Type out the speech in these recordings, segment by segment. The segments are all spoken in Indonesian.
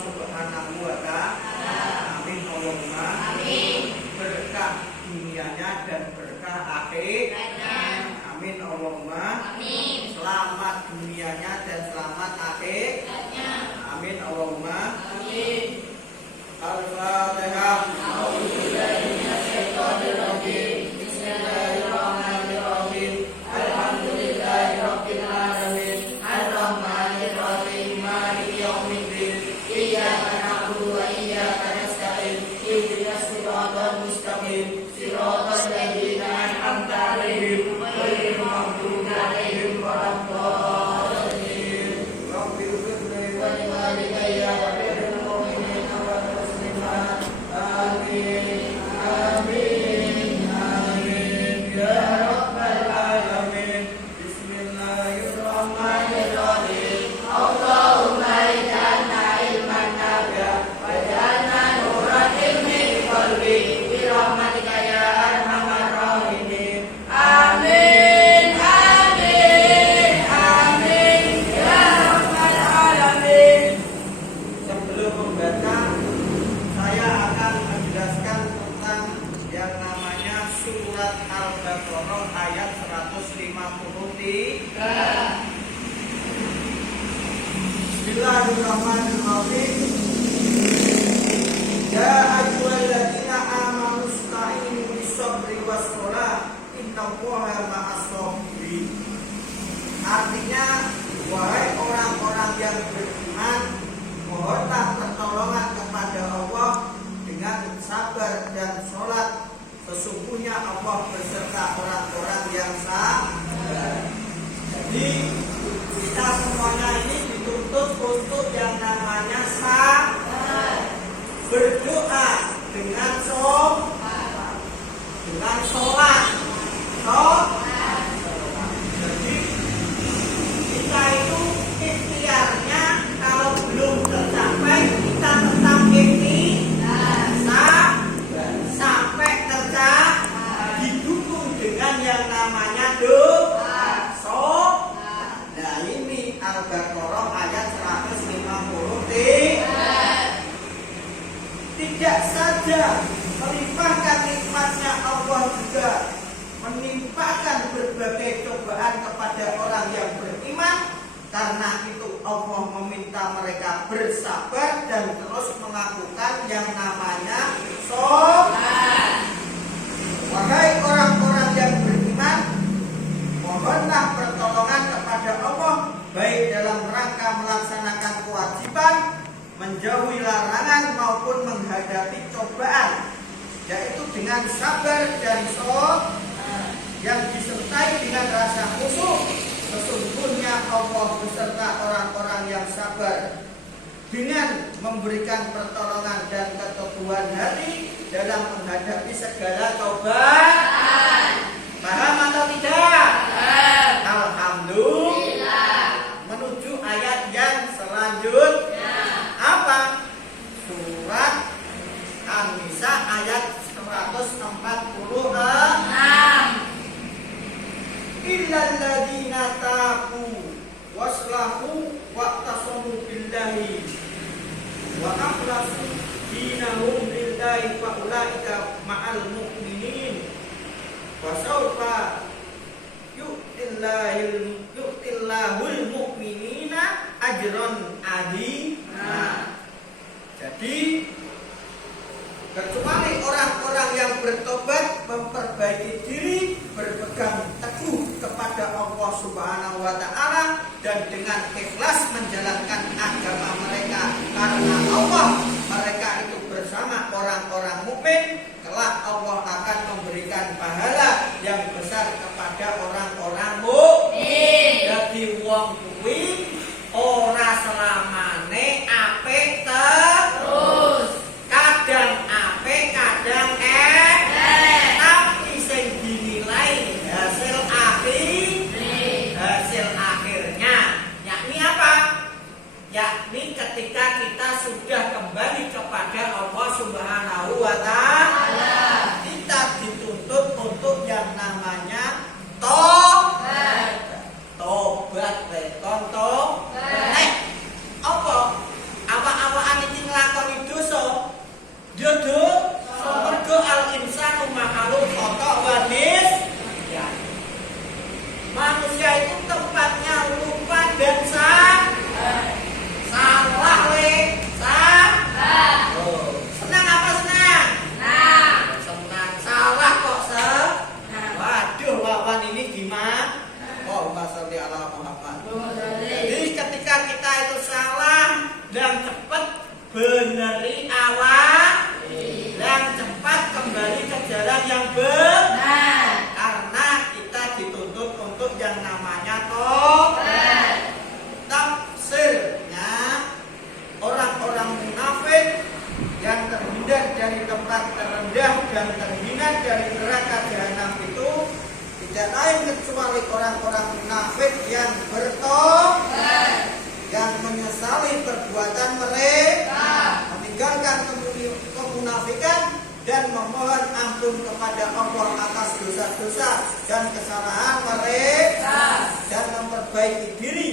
Subhanahu wa ta'ala. Amin Allahumma amin. Berkah dunianya dan berkah akhiratnya. Amin Allahumma amin. Selamat dunianya dan selamat akhiratnya. Amin Allahumma amin. Al-Fatihah. A'udzubillahi minasyaitonir rajim. Bismillahirrahmanirrahim. Alhamdulillahirabbil alamin. Arrahmanir rahim. Maliki yaumiddin. Iyyaka na'budu wa iyyaka nasta'in. Ihdinas siratal mustaqim. Siratal ladzina an'amta 'alaihim ghairil maghdubi 'alaihim waladdallin. Rabbil ighfirli wa liwalidayya wa lil mu'minina wal muslimat. Amin. Amin. Amin. Ya rabbal alamin. Bismillahirrahmanirrahim. Allahumma ij'alna ilman nafi'an waj'alna nuran ilmi fi qalbi bi rahmatika ya arhamar rahimin. Amin. Amin. Amin. Ya rabbal alamin. Sebelum membaca, saya akan menjelaskan tentang yang namanya surat Al-Baqarah ayat 153. Bismillahirrahmanirrahim. Ya ayyuhalladzina amanu ista'inu bis-sabri was-shalah innallaha ma'as-sabirin. Artinya, wahai orang-orang yang beriman, mohonlah pertolongan kepada Allah dengan sabar dan sholat. Sesungguhnya Allah beserta orang-orang yang sabar. Jadi kita semuanya ini dituntut untuk yang namanya sabar. Berdoa dengan sholat. Jadi kita itu ikhtiarnya kalau belum tercapai kita tetap ikhtiar sampai tercapai, didukung dengan yang namanya doa. Nah ini Al-Baqarah ayat 153. Tidak saja melimpahkan nikmatnya, Allah juga menimpakan berbagai cobaan kepada orang yang beriman. Karena itu Allah meminta mereka bersabar dan terus melakukan yang namanya sholat. Wahai orang-orang yang beriman, mohonlah pertolongan kepada Allah, baik dalam rangka melaksanakan kewajiban, menjauhi larangan maupun menghadapi cobaan, yaitu dengan sabar dan sholat yang disertai dengan rasa khusyuk. Sesungguhnya Allah beserta orang-orang yang sabar, dengan memberikan pertolongan dan keteguhan hati dalam menghadapi segala cobaan. Paham atau tidak? Alhamdulillah. Menuju ayat yang selanjutnya. Apa? Surat An-Nisa ayat 146. Illal ladzina tabu waslahu wa'tasamu billahi wa akhlasu dinahum lillahi fa ulaika ma'al mu'minin wa sawfa yu'tillahul mu'minina ajran azima. Jadi kecuali orang-orang yang bertobat, memperbaiki diri, berpegang teguh kepada Allah Subhanahu wa ta'ala dan dengan ikhlas menjalankan agama mereka karena Allah, mereka itu bersama orang-orang mukmin, kelak Allah akan memberikan pahala yang besar kepada orang-orang mukmin. Jadi wong kuwi ora selamane apik terus. Kadang apik, kadang tapi sing dinilai hasil akhirnya. Yakni apa? Yakni ketika kita sudah kembali Manusia itu tempatnya lupa dan salah le. Oh, senang apa senang? Senang. Salah kok Waduh, lawan ini gimana? Oh, sholli ala Muhammad. Jadi ketika kita itu salah dan cepat beneri awak dan cepat kembali ke jalan yang benar, karena kita dituntut untuk yang namanya tafsirnya. Orang-orang munafik yang terhindar dari tempat terendah dan terhina dari neraka jahanam itu tidak lain kecuali orang-orang munafik yang bertobat, yang menyesali perbuatan mereka, meninggalkan kemunafikan dan memohon ampun kepada Allah atas dosa-dosa dan kesalahan mereka dan memperbaiki diri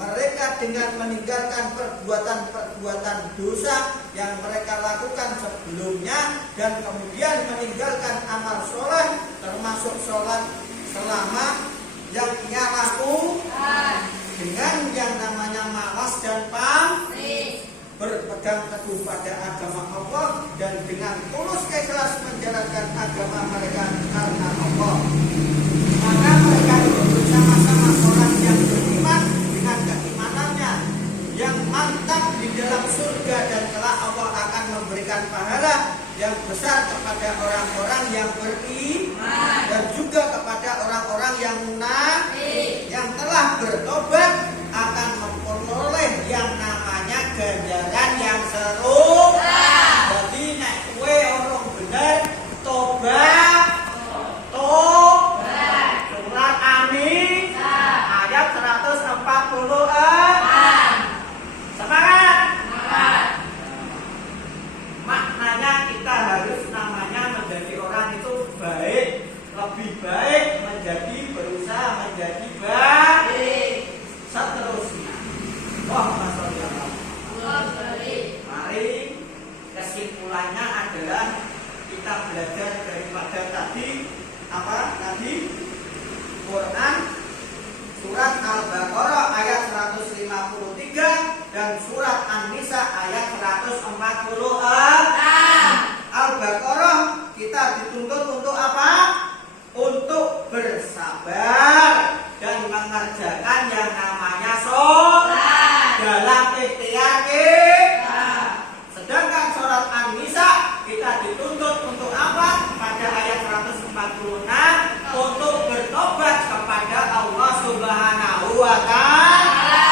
mereka dengan meninggalkan perbuatan-perbuatan dosa yang mereka lakukan sebelumnya dan kemudian meninggalkan amal sholat termasuk sholat selama yang ia lakukan dengan yang namanya malas dan pamrih, berpegang teguh pada agama Allah dan dengan tulus ikhlas menjalankan agama mereka karena Allah. Maka mereka itu bersama-sama orang yang beriman dengan keimanannya yang mantap di dalam surga, dan kelak Allah akan memberikan pahala yang besar kepada orang-orang yang beriman dan juga kepada orang-orang yang munafik yang telah bertobat akan memperoleh yang namanya ganjaran yang serupa. Jadi nek kowe orang bener tobat surat An-Nisa ayat 146. Semangat. Maknanya kita harus namanya menjadi orang itu baik, lebih baik, menjadi berusaha menjadi baik. Seterusnya, mari kesimpulannya adalah kita belajar daripada tadi apa? Tadi Quran surat Al-Baqarah ayat 153 dan surat An-Nisa ayat 146. Al-Baqarah kita dituntut untuk apa? Untuk bersabar dan mengerjakan yang namanya sholat dalam ikhtiar kita. Sedangkan surat An-Nisa kita dituntut untuk apa? Pada ayat 146 untuk bertobat kepada Allah Subhanahu wa Ta'ala.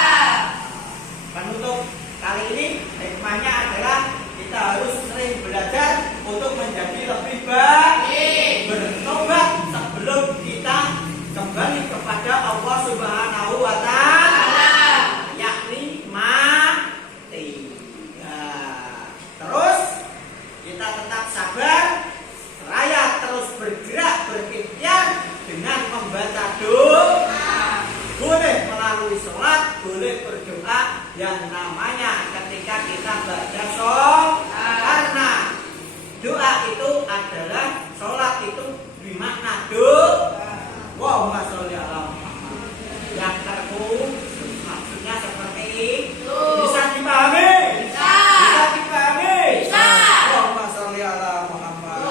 Penutup kali ini hikmahnya adalah kita harus sering belajar untuk menjadi lebih baik, bertobat sebelum kita kembali kepada Allah Subhanahu wa Ta'ala, yakni mati. Terus kita tetap sabar, seraya terus bergerak berikhtiar dengan membaca doa. Boleh melalui sholat, boleh berdoa yang namanya ketika kita baca sholat, karena doa itu adalah sholat itu bermakna doa. Allahumma sholli ala Muhammad. Yang maksudnya seperti itu. Bisa dipahami? Bisa dipahami? Bisa. Allahumma sholli ala Muhammad.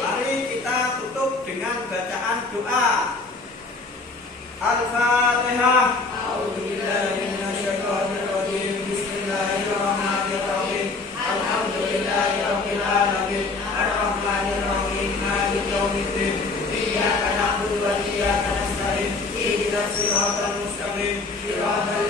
Mari kita tutup dengan bacaan doa. Al-Fatihah. A'udzubillahi minasyaitonir rajim. Bismillahirrahmanirrahim. Alhamdulillahirabbil alamin. Arrahmanir rahim. Maliki yaumiddin. Iyyaka na'budu wa iyyaka nasta'in. Ihdinas siratal mustaqim. Siratal